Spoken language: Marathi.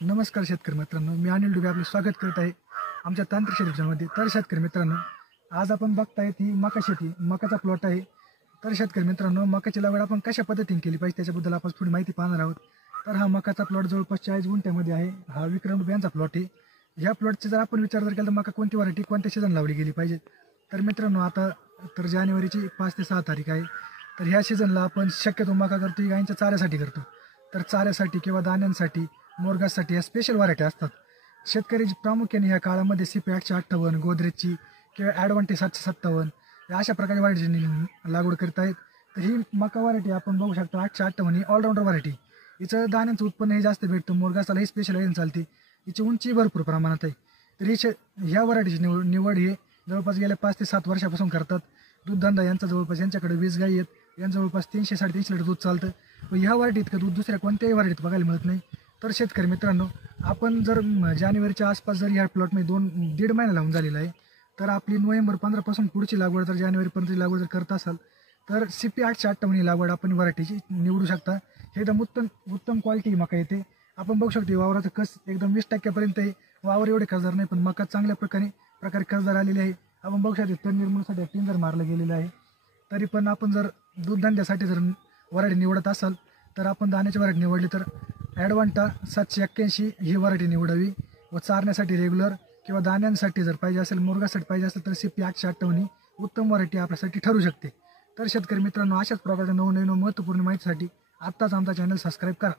नमस्कार शेतकरी मित्रांनो, मी अनिल डुबे आपले स्वागत करत आहे आमच्या तांत्रिक शेतीमध्ये. तर शेतकरी मित्रांनो, आज आपण बघताय ती मका शेती, मकाचा प्लॉट आहे. तर शेतकरी मित्रांनो, मकाची लागवड आपण कशा पद्धतीने केली पाहिजे त्याच्याबद्दल आपण थोडी माहिती पाहणार आहोत. तर हा मकाचा प्लॉट जवळपास 40 गुंठ्यामध्ये आहे. हा विक्रम डुबे यांचा प्लॉट आहे. ह्या प्लॉटचे जर आपण विचार केला तर मका कोणती व्हरायटी कोणत्या सीझन लावली गेली पाहिजे. तर मित्रांनो, आता तर जानेवारीची 5 ते 6 तारीख आहे. तर ह्या सीझनला आपण शक्यतो मका करतो गायींच्या चाऱ्यासाठी करतो. तर चाऱ्यासाठी किंवा दाण्यांसाठी, मोरगासाठी या स्पेशल व्हरायटी असतात. शेतकरी प्रामुख्याने ह्या काळामध्ये CP 858, गोदरेजची किंवा ॲडव्हान्टेज 757 या अशा प्रकारे व्हरायटीची लागवड करत आहेत. तर ही मका व्हरायटी आपण बघू शकतो 858 ही ऑलराऊंडर व्हरायटी. हिचं दाण्याचं उत्पन्नही जास्त भेटतं, मोरगासाला ही स्पेशल आहे चालते. हिची उंची भरपूर प्रमाणात आहे. तर ह्या व्हरायटीची निवड ही जवळपास गेल्या 5 ते 7 वर्षापासून करतात. दूधधंदा यांचा जवळपास यांच्याकडे 20 गायी आहेत. यांचं जवळपास 300-350 लिटर दूध चालतं. पण ह्या व्हरायटीत का दूध दुसऱ्या कोणत्याही व्हरायटीत बघायला मिळत नाही. तर शेतकरी मित्रांनो, आपण जर जानेवारीच्या आसपास जर ह्या प्लॉटमध्ये 2-1.5 महिना लावून झालेला आहे. तर आपली नोव्हेंबर 15 पासून पुढची लागवड जर जानेवारीपर्यंत लागवड जर करत असाल तर CP 858 ही लागवड आपण व्हरायटीची निवडू शकता. हे एकदम उत्तम क्वालिटी मका येते. आपण बघू शकतो वावराचं कस एकदम 20% आहे. वावर एवढे कसदार नाही, पण मका चांगल्या प्रकारे कसदार आलेली आहे. आपण बघू शकतो तण निर्मूलसाठी टिंजर मारलं गेलेलं आहे. तरी पण आपण जर दूधधंद्यासाठी जर व्हरायटी निवडत असाल तर आपण दाण्याची व्हरायटी निवडली तर ॲडव्हान्टा 781 ही व्हरायटी निवडावी. व चारण्यासाठी रेग्युलर किंवा दाण्यांसाठी जर पाहिजे असेल, मुरगासाठी पाहिजे असेल तर CP 858 ही उत्तम व्हरायटी आपल्यासाठी ठरू शकते. तर शेतकरी मित्रांनो, अशाच प्रकारच्या नवनवीन महत्त्वपूर्ण माहितीसाठी आत्ताच आमचा चॅनल सबस्क्राईब करा.